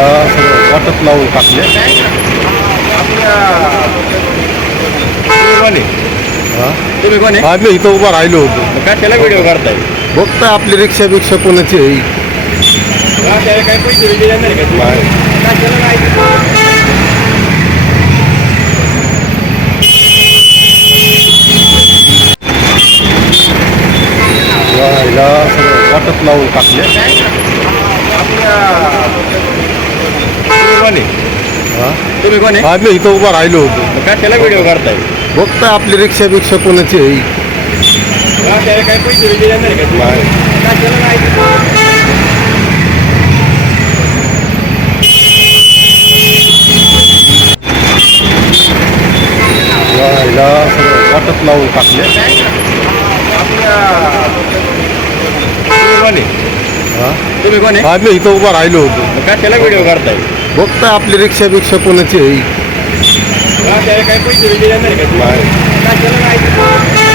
व्हायला सगळं वाटत लावून टाकले. तुम्ही कोण आहे? आम्ही इथं उभा राहिलो होतो. काय त्याला व्हिडिओ काढताय? बघताय आपली रिक्षा कोणाची आहे. त्याला काय पैसे वगैरे देणार का तुम्ही? काय त्याला माहिती? व्हायला सगळं वाटत लावून टाकले. तुम्ही कोण आहे? आम्ही इथं उभा राहिलो होतो. काय त्याला व्हिडिओ काढताय? बघताय आपली रिक्षा कोणाची आहे. त्याला काय पैसे वगैरे देणार का तुम्ही? काय त्याला माहिती? व्हायला सगळं वाटत लावून टाकले. तुम्ही कोण आहे? आम्ही इथं उभा राहिलो होतो. काय त्याला व्हिडिओ काढताय? बघताय आपली रिक्षा कोणाची आहे. त्याला काय पैसे वगैरे देणार का तुम्ही? काय त्याला माहिती?